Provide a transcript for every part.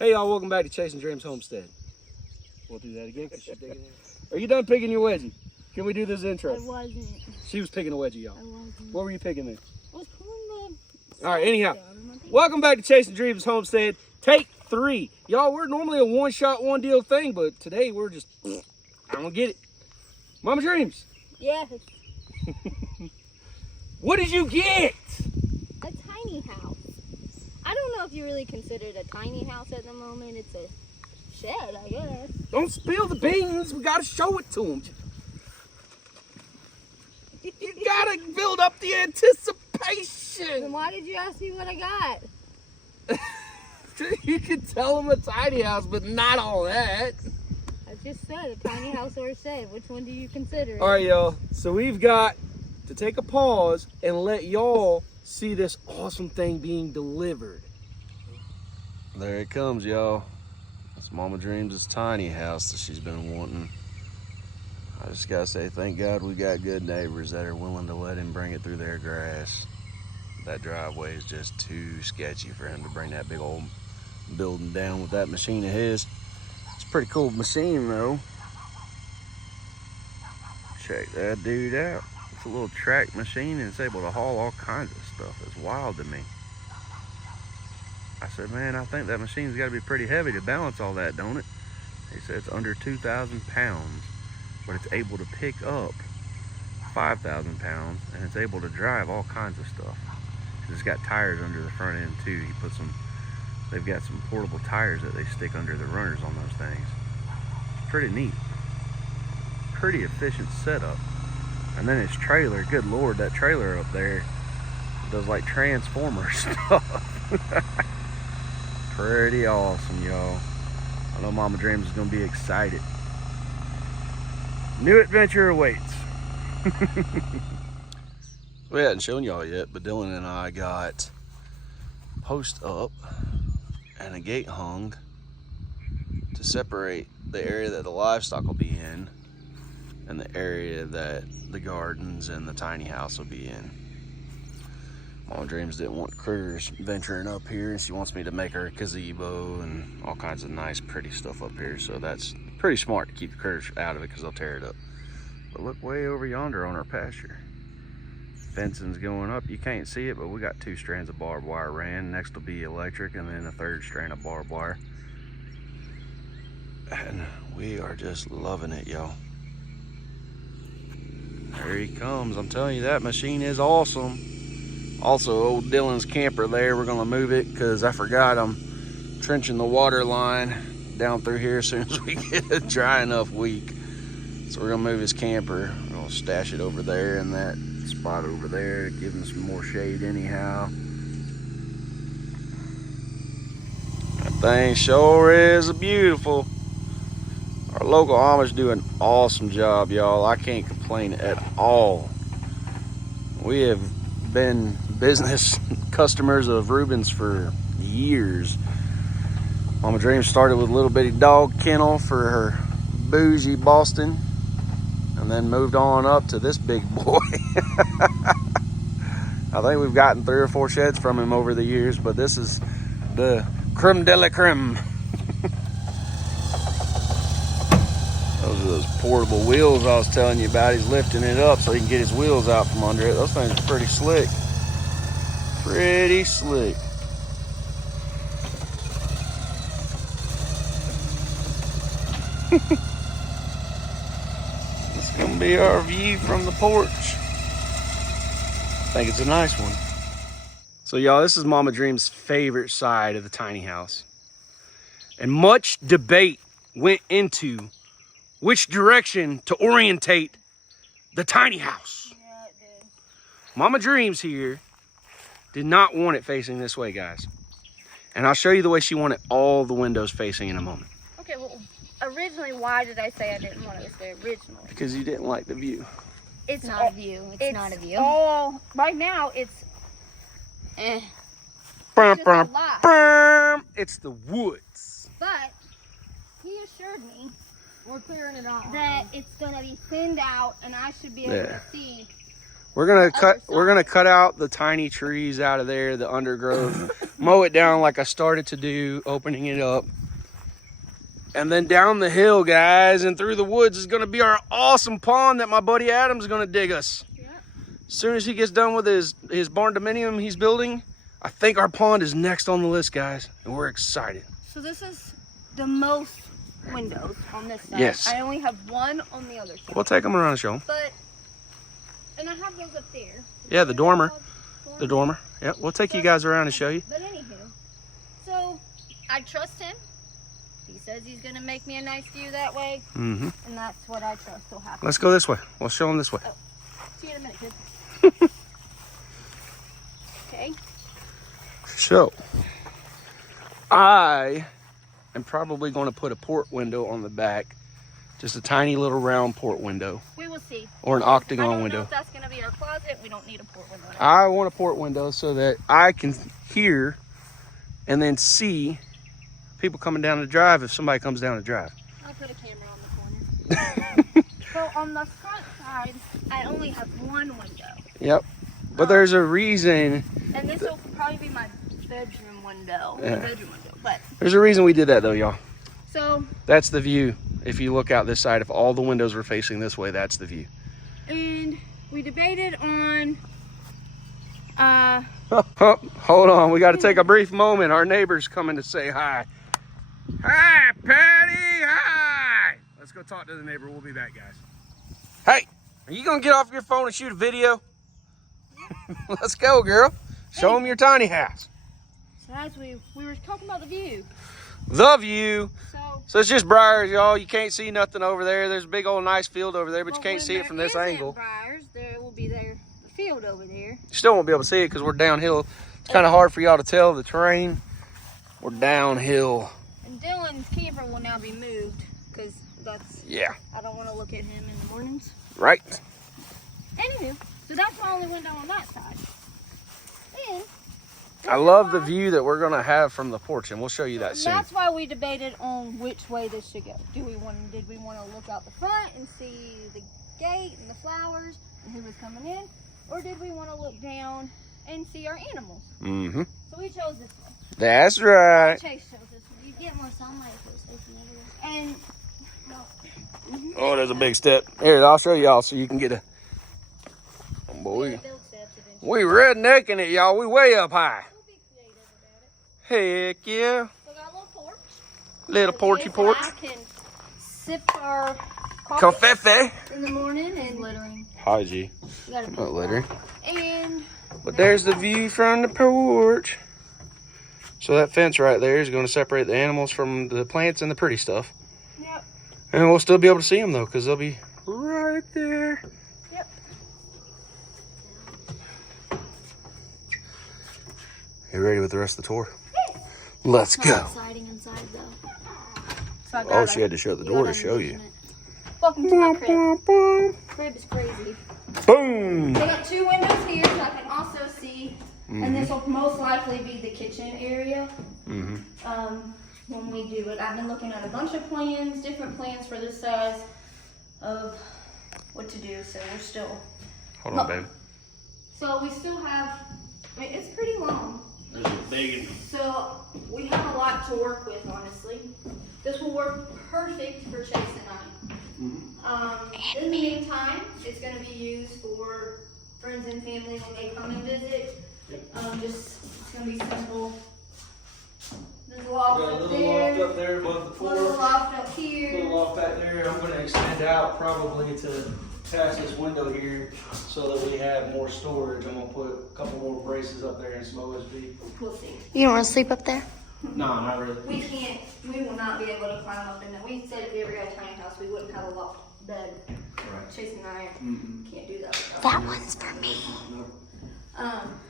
Hey y'all, welcome back to Chasing Dreams Homestead. We'll do that again because she's digging in. Are you done picking your wedgie? Can we do this intro? I wasn't. She was picking a wedgie, y'all. I wasn't. What were you picking then? I was pulling the... All right, anyhow. Welcome back to Chasing Dreams Homestead. Take 3. Y'all, we're normally a one-shot, one-deal thing, but today we're just, I don't get it. Mama Dreams. Yes. What did you get? A tiny house. I don't know if you really consider it a tiny house at the moment. It's a shed, I guess. Don't spill the beans. We got to show it to them. You got to build up the anticipation. Then why did you ask me what I got? You could tell them a tiny house, but not all that. I just said a tiny house or a shed. Which one do you consider? All right, y'all. So we've got to take a pause and let y'all see this awesome thing being delivered. There it comes, y'all. That's Mama Dreams' tiny house that she's been wanting. I just gotta say, thank God we got good neighbors that are willing to let him bring it through their grass. That driveway is just too sketchy for him to bring that big old building down with that machine of his. It's a pretty cool machine though. Check that dude out. It's a little track machine and it's able to haul all kinds of stuff. It's wild to me. I said, man, I think that machine's got to be pretty heavy to balance all that, don't it? He said it's under 2,000 pounds, but it's able to pick up 5,000 pounds and it's able to drive all kinds of stuff. It's got tires under the front end too. He put some, they've got some portable tires that they stick under the runners on those things. It's pretty neat. Pretty efficient setup. And then his trailer, good Lord, that trailer up there does like Transformer stuff. Pretty awesome, y'all. I know Mama Dreams is gonna be excited. New adventure awaits. We hadn't shown y'all yet, but Dylan and I got post up and a gate hung to separate the area that the livestock will be in and the area that the gardens and the tiny house will be in. Mama Dreams didn't want critters venturing up here, and she wants me to make her a gazebo and all kinds of nice pretty stuff up here, so that's pretty smart to keep the critters out of it because they'll tear it up. But look way over yonder on our pasture. Fencing's going up. You can't see it, but we got 2 strands of barbed wire ran. Next will be electric, and then a 3rd strand of barbed wire. And we are just loving it, y'all. There he comes. I'm telling you, that machine is awesome. Also, old Dylan's camper there, we're gonna move it because I forgot I'm trenching the water line down through here as soon as we get a dry enough week. So we're gonna move his camper. We're gonna stash it over there in that spot over there, give him some more shade anyhow. That thing sure is beautiful. Our local Amish do an awesome job, y'all. I can't complain at all. We have been business customers of Reuben's for years. Mama Dreams started with a little bitty dog kennel for her bougie Boston, and then moved on up to this big boy. I think we've gotten 3 or 4 sheds from him over the years, but this is the creme de la creme. Those are those portable wheels I was telling you about. He's lifting it up so he can get his wheels out from under it. Those things are pretty slick. Pretty slick. It's gonna be our view from the porch. I think it's a nice one. So y'all, this is Mama Dreams' favorite side of the tiny house. And much debate went into which direction to orientate the tiny house. Yeah, it did. Mama Dreams here did not want it facing this way, guys. And I'll show you the way she wanted all the windows facing in a moment. Okay, well, originally, why did I say I didn't want it this way originally? Because you didn't like the view. It's Not a view. It's not a view. All, right now, it's... Brum, just brum, a lot. brum. It's the woods. But he assured me we're clearing it off that it's gonna be thinned out and I should be able to see. We're gonna cut out the tiny trees out of there, the undergrowth. mow it down like I started to do, opening it up. And then down the hill, guys, and through the woods is going to be our awesome pond that my buddy Adam's going to dig us. Yep. As soon as he gets done with his barn dominium he's building, I think our pond is next on the list, guys, and we're excited. So this is the most windows on this side. Yes. I only have one on the other side. We'll take them around and show them. And I have those up there. Yeah, the dormer. The dormer. Yeah, we'll take you guys around and show you. But anywho, so I trust him. He says he's gonna make me a nice view that way, and that's what I trust will happen. Let's go this way. We'll show them this way. Oh, see you in a minute, kid. Okay. So, I am probably going to put a port window on the back. Just a tiny little round port window. We will see. Or an I octagon don't know window. if that's gonna be our closet. We don't need a port window. I want a port window so that I can hear and then see people coming down the drive if somebody comes down the drive. I'll put a camera on the corner. So on the front side, I only have one window. Yep. But there's a reason. And this will probably be my bedroom window. Yeah. My bedroom window. But There's a reason we did that though, y'all. so, That's the view. If you look out this side, if all the windows were facing this way, that's the view. and we debated on Hold on, we got to take a brief moment. Our neighbor's coming to say hi. Hi, Patty. Hi. Let's go talk to the neighbor. We'll be back, guys. Hey, are you gonna get off your phone and shoot a video? Let's go, girl. Show them your tiny house. so as we were talking about the view. The view. So So it's just briars, y'all. You can't see nothing over there. There's a big old nice field over there, but you well, can't when see it from this there isn't angle. briars, there will be the field over there. You still won't be able to see it because we're downhill. It's kind of hard for y'all to tell the terrain. We're downhill. And Dylan's camper will now be moved because that's, Yeah, I don't want to look at him in the mornings. right. Anywho, so that's my only window on that side. And I love the view that we're going to have from the porch, and we'll show you that soon. that's why we debated on which way this should go. Did we want to look out the front and see the gate and the flowers and who was coming in, or did we want to look down and see our animals? Mm-hmm. So we chose this one. That's right. Chase chose this one. You get more sunlight if it's facing everywhere. And well, Oh, there's a big step. Here, I'll show y'all so you can get a... Oh, boy. build steps eventually. We rednecking it, y'all. We way up high. We'll be creative about it. Heck yeah. So we got a little porch. Little porchy So porch. I can sip our coffee Coffee. in the morning and littering. Hi, G. You gotta Not littering. And But there's the view from the porch. So that fence right there is going to separate the animals from the plants and the pretty stuff. yep. And we'll still be able to see them though, because they'll be right there. Yep. You ready with the rest of the tour? Let's Not go. exciting inside though. So I Oh, gotta- she had to shut the you door gotta to show you. envision it. Welcome to my crib. Crib is crazy. Boom. So I got two windows here, so I can also see, and this will most likely be the kitchen area. When we do it, I've been looking at a bunch of plans, different plans for this size of what to do. So we're still, Hold on, babe. so we still have. I mean, it's pretty long. There's a big So we have a lot to work with, honestly. This will work perfect for Chase and I. In the meantime, it's going to be used for friends and family when they come and visit. Just it's going to be simple. There's a loft up there, there above the little loft up here. loft back there. I'm going to extend out probably to past this window here so that we have more storage. I'm going to put a couple more braces up there and some OSB. We'll see. You don't want to sleep up there? No, not really. We will not be able to climb up in there. We said if we ever got a tiny house, we wouldn't have a loft bed. Right. Chase and I can't do that. without That one's for me.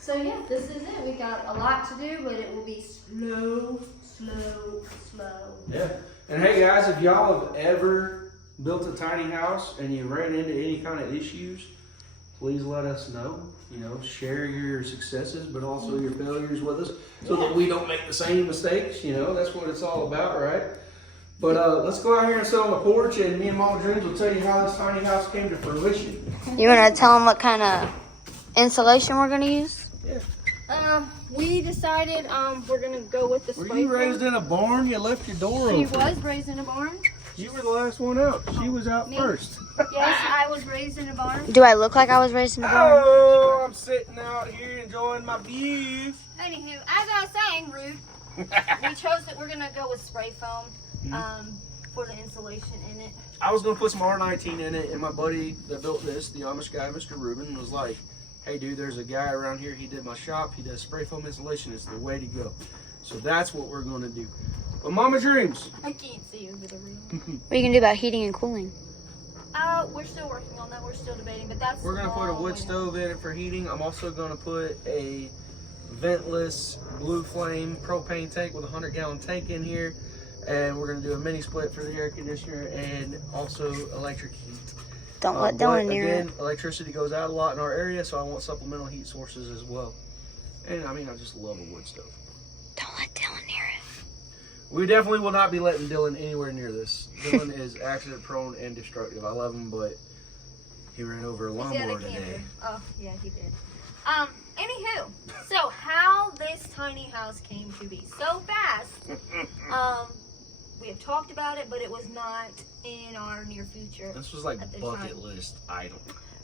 So yeah, this is it. We got a lot to do, but it will be slow. Yeah. And hey guys, if y'all have ever built a tiny house and you ran into any kind of issues, please let us know. You know, share your successes, but also your failures with us so that we don't make the same mistakes. You know, that's what it's all about, right? But let's go out here and sit on the porch, and me and Mama Dreams will tell you how this tiny house came to fruition. You want to tell them what kind of insulation we're going to use? Yeah. We decided we're gonna go with the spray Were you foam. raised in a barn? You left your door She open. was raised in a barn. You were the last one out. She was out Me? first. Yes, I was raised in a barn. Do I look like I was raised in a barn? Oh, I'm sitting out here enjoying my view. Anywho, as I was saying, Rude, we chose that we're gonna go with spray foam for the insulation in it. I was gonna put some R19 in it, and my buddy that built this, the Amish guy, Mr. Rubin, was like, "Hey, dude, there's a guy around here. He did my shop. He does spray foam insulation. It's the way to go." So that's what we're gonna do. But Mama Dreams. I can't see over the room. What are you gonna do about heating and cooling? We're still working on that. We're still debating, but that's. We're gonna put a long wood way stove in it for heating. I'm also gonna put a ventless blue flame propane tank with a 100-gallon tank in here, and we're gonna do a mini split for the air conditioner and also electric heat. Don't let Dylan near it. Again, electricity goes out a lot in our area, so I want supplemental heat sources as well. And I mean, I just love a wood stove. Don't let Dylan near it. We definitely will not be letting Dylan anywhere near this. Dylan is accident prone and destructive. I love him, but he ran over a He's got lawnmower a camper. today. Oh, yeah, he did. Anywho, so how this tiny house came to be so fast, we have talked about it, but it was not in our near future. This was like at the bucket time. list item.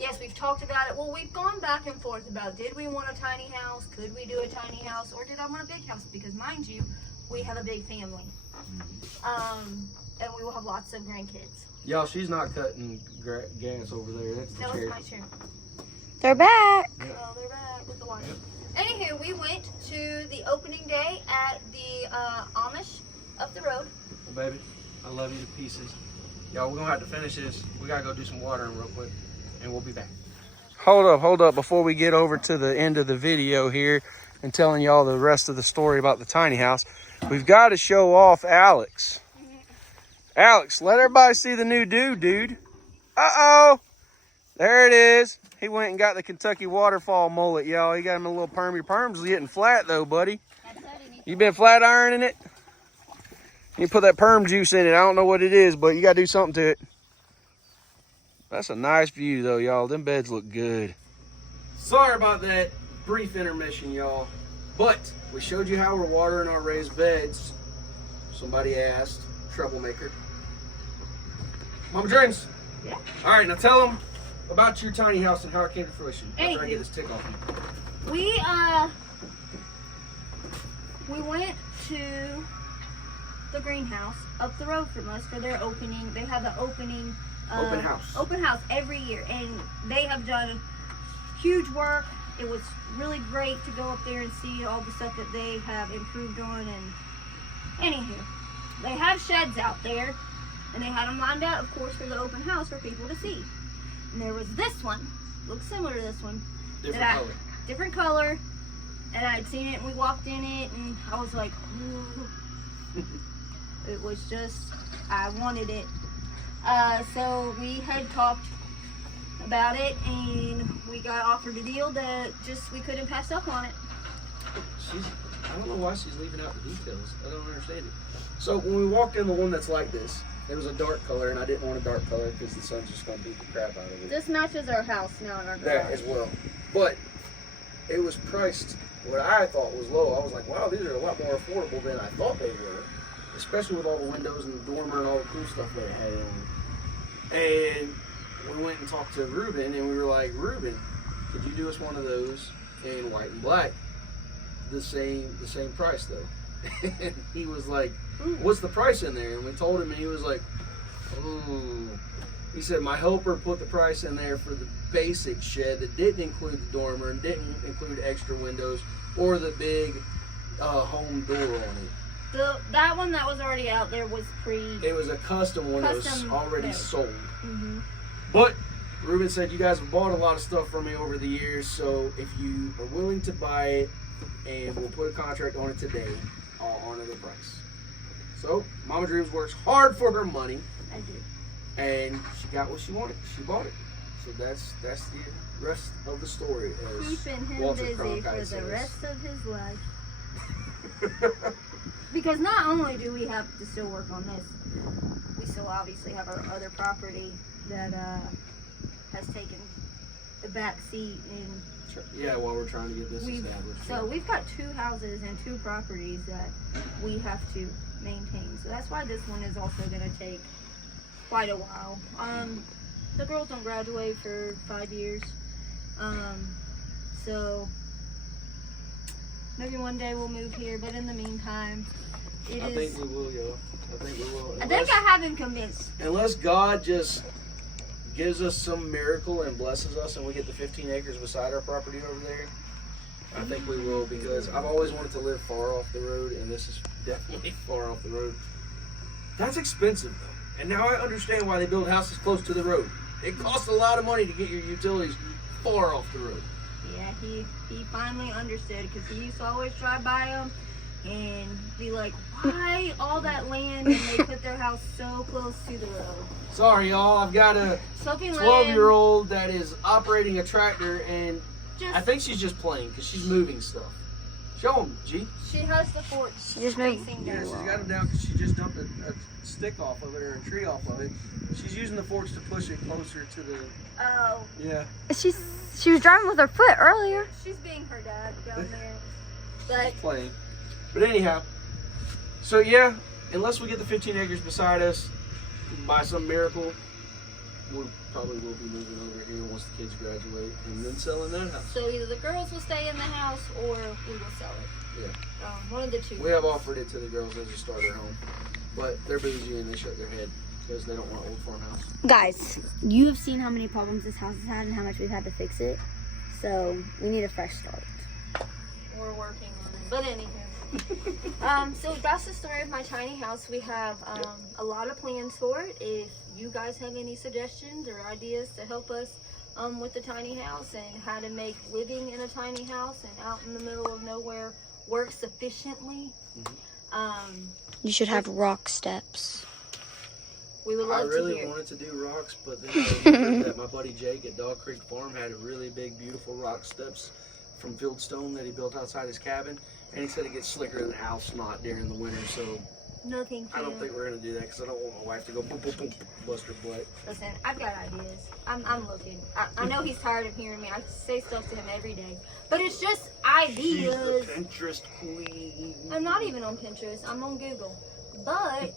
Yes, we've talked about it. Well, we've gone back and forth about, did we want a tiny house? Could we do a tiny house? Or did I want a big house? Because mind you, we have a big family. And we will have lots of grandkids. Y'all, she's not cutting gas over there. That's the That chair. was my chair. They're back. Oh, they're back with the water. Anywho, we went to the opening day at the Amish up the road. Well, baby, I love you to pieces. Y'all, we're gonna have to finish this. We gotta go do some watering real quick, and we'll be back. Hold up, before we get over to the end of the video here and telling y'all the rest of the story about the tiny house, we've got to show off Alex. Alex, let everybody see the new dude. Uh-oh, there it is. He went and got the Kentucky waterfall mullet, y'all. He got him a little perm. Your perm's getting flat though, buddy. You been flat ironing it? You put that perm juice in it. I don't know what it is, but you gotta do something to it. That's a nice view though, y'all. Them beds look good. Sorry about that brief intermission, y'all. But we showed you how we're watering our raised beds. Somebody asked, troublemaker. Mama Dreams. Yeah. All right, now tell them about your tiny house and how it came to fruition. After I Anywho. get this tick off you. We went to the greenhouse up the road from us for their opening. They have an opening open house every year, and they have done huge work. It was really great to go up there and see all the stuff that they have improved on. And anywho, they have sheds out there, and they had them lined out, of course, for the open house for people to see. And there was this one, looks similar to this one, different color, and I'd seen it, and we walked in it, and I was like, ooh. It was just, I wanted it. So we had talked about it, and we got offered a deal that just we couldn't pass up on it. I don't know why she's leaving out the details. I don't understand it. So when we walked in the one that's like this, it was a dark color, and I didn't want a dark color because the sun's just going to beat the crap out of it. This matches our house now in our garage. That as well. But it was priced what I thought was low. I was like, wow, these are a lot more affordable than I thought they were. Especially with all the windows and the dormer and all the cool stuff they had in. And we went and talked to Ruben, and we were like, Ruben, could you do us one of those in white and black? The same price though. And he was like, what's the price in there? And we told him, and he was like, ooh. He said, my helper put the price in there for the basic shed that didn't include the dormer and didn't include extra windows or the big home door on it. That one that was already out there was It was a custom one that was already sold. Mm-hmm. But Ruben said, you guys have bought a lot of stuff from me over the years, so if you are willing to buy it and we'll put a contract on it today, I'll honor the price. So Mama Dreams works hard for her money. I did. And she got what she wanted. She bought it. So that's the rest of the story. As Keeping him Walter busy Cronkite for the says. rest of his life. Because not only do we have to still work on this, we still obviously have our other property that has taken the back seat, and Yeah, while we're trying to get this we've established. so we've got 2 houses and 2 properties that we have to maintain. So that's why this one is also gonna take quite a while. The girls don't graduate for 5 years. So maybe one day we'll move here, but in the meantime, I think we will, yo. I think we will. I think I have him convinced. Unless God just gives us some miracle and blesses us and we get the 15 acres beside our property over there, I think we will, because I've always wanted to live far off the road, and this is definitely far off the road. That's expensive, though. And now I understand why they build houses close to the road. It costs a lot of money to get your utilities far off the road. Yeah, he finally understood, because he used to always drive by them and be like, why all that land and they put their house so close to the road? Sorry, y'all. I've got a Soaking 12-year-old that is operating a tractor, and Just, I think she's just playing because she's moving stuff. Show them, G. she has the fork She just moved. facing Yeah, down. she's got them down because she just dumped a stick off of it, or a tree off of it. She's using the forks to push it closer to the... Oh, Yeah. She was driving with her foot earlier. she's being her dad down there. But Playing. But anyhow, so yeah, unless we get the 15 acres beside us, by some miracle, we probably will be moving over here once the kids graduate, and then selling that house. so either the girls will stay in the house or we will sell it. Yeah. One of the two. We have offered it to the girls as a starter home, but they're bougie and they shut their head because they don't want an old farmhouse. Guys, you have seen how many problems this house has had and how much we've had to fix it. So we need a fresh start. We're working on it. But anywho. So that's the story of my tiny house. We have a lot of plans for it. If you guys have any suggestions or ideas to help us with the tiny house and how to make living in a tiny house and out in the middle of nowhere work sufficiently, You should have rock steps. we would I love to really hear. wanted to do rocks, but then I remembered that my buddy Jake at Dog Creek Farm had a really big, beautiful rock steps from fieldstone that he built outside his cabin, and he said it gets slicker than owl snot during the winter, so No, thank you. I don't think we're going to do that because I don't want my wife to go boom, boom, boom, bust her butt. Listen, I've got ideas. I'm looking. I know he's tired of hearing me. I say stuff to him every day. But it's just She's ideas. the Pinterest queen. I'm not even on Pinterest. I'm on Google. But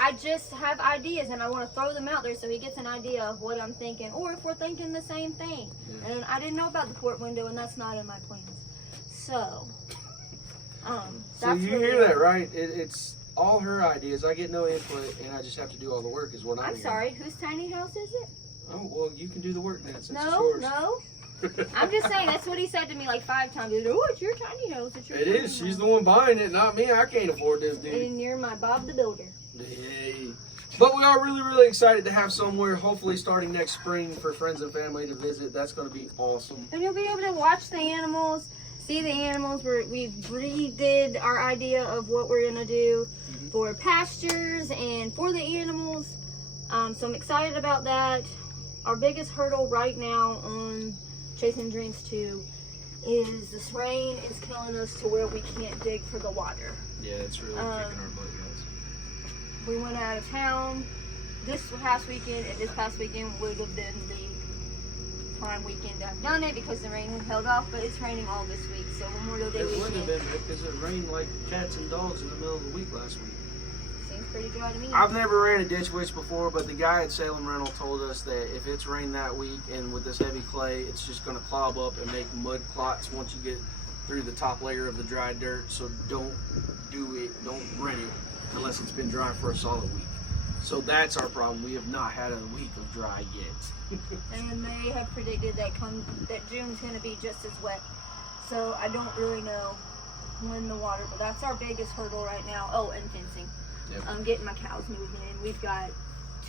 I just have ideas and I want to throw them out there so he gets an idea of what I'm thinking, or if we're thinking the same thing. Yeah. And I didn't know about the port window, and that's not in my plans. So, So that's you where we hear that, are. right? It's all her ideas. I get no input, and I just have to do all the work is what I'm I'm hearing. sorry, whose tiny house is it? Oh, well, you can do the work then since it's No, yours. no. I'm just saying, that's what he said to me like 5 times. He goes, oh, it's your tiny house. It's your It tiny is. She's house. the one buying it, not me. I can't afford this, dude. And you're my Bob the Builder. Yay. But we are really, really excited to have somewhere, hopefully starting next spring, for friends and family to visit. That's going to be awesome. And you'll be able to watch the animals, see the animals. We've redid our idea of what we're going to do for pastures and for the animals. So I'm excited about that. Our biggest hurdle right now on Chasing Dreams 2 is this rain is killing us to where we can't dig for the water. Yeah, it's really kicking our butt, guys. We went out of town this past weekend, and this past weekend would have been the prime weekend to have done it because the rain held off, but it's raining all this week, so Memorial Day It wouldn't have weekend been because it rained like cats and dogs in the middle of the week last week. seems pretty dry to me. I've never ran a ditch witch before, but the guy at Salem Rental told us that if it's rained that week and with this heavy clay, it's just going to clog up and make mud clots once you get through the top layer of the dry dirt. So don't do it, don't rent it unless it's been dry for a solid week. So that's our problem. We have not had a week of dry yet. And they have predicted that June's going to be just as wet. So I don't really know when the water, but that's our biggest hurdle right now. Oh, and fencing. Yep. I'm getting my cows moved in. We've got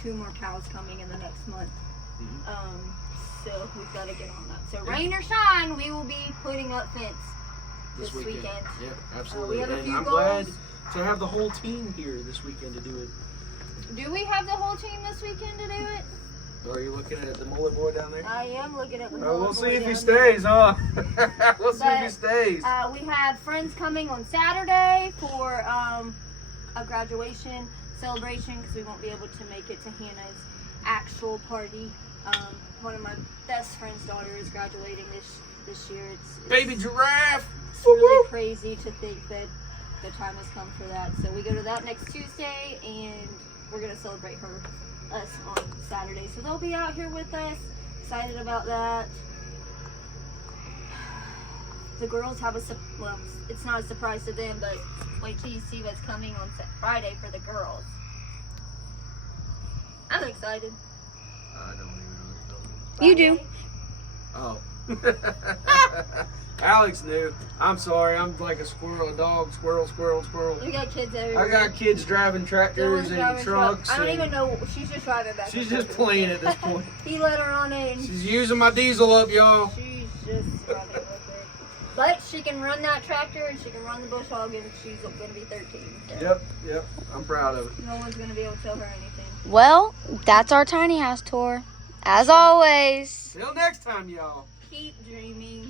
2 more cows coming in the next month. So we've got to get on that. So rain or shine, we will be putting up fence this weekend. Yeah, absolutely. we have a and few I'm glad goals. to have the whole team here this weekend to do it. Do we have the whole team this weekend to do it? Are you looking at the mullet boy down there? I am looking at the We'll mullet see boy if he down there. stays, huh? We'll see if he But, stays. We have friends coming on Saturday for a graduation celebration because we won't be able to make it to Hannah's actual party One of my best friend's daughter is graduating this year. It's Baby giraffe. It's really crazy to think that the time has come for that. So we go to that next Tuesday, and we're gonna celebrate us on Saturday. So they'll be out here with us. Excited about that. The girls have well, it's not a surprise to them, but wait till you see what's coming on Friday for the girls. I'm excited. I don't even know what You do. you're talking about. Oh. Alex knew. I'm sorry. I'm like a squirrel, a dog, squirrel. You got kids everywhere. I got kids driving tractors and trucks. I don't even know. She's just driving back. She's just playing at this point. He let her on it. And She's using my diesel up, y'all. she's just running with it. But she can run that tractor and she can run the bush hog, and she's going to be 13. So Yep. I'm proud of it. no one's going to be able to tell her anything. Well, that's our tiny house tour. As always. Till next time, y'all. Keep dreaming.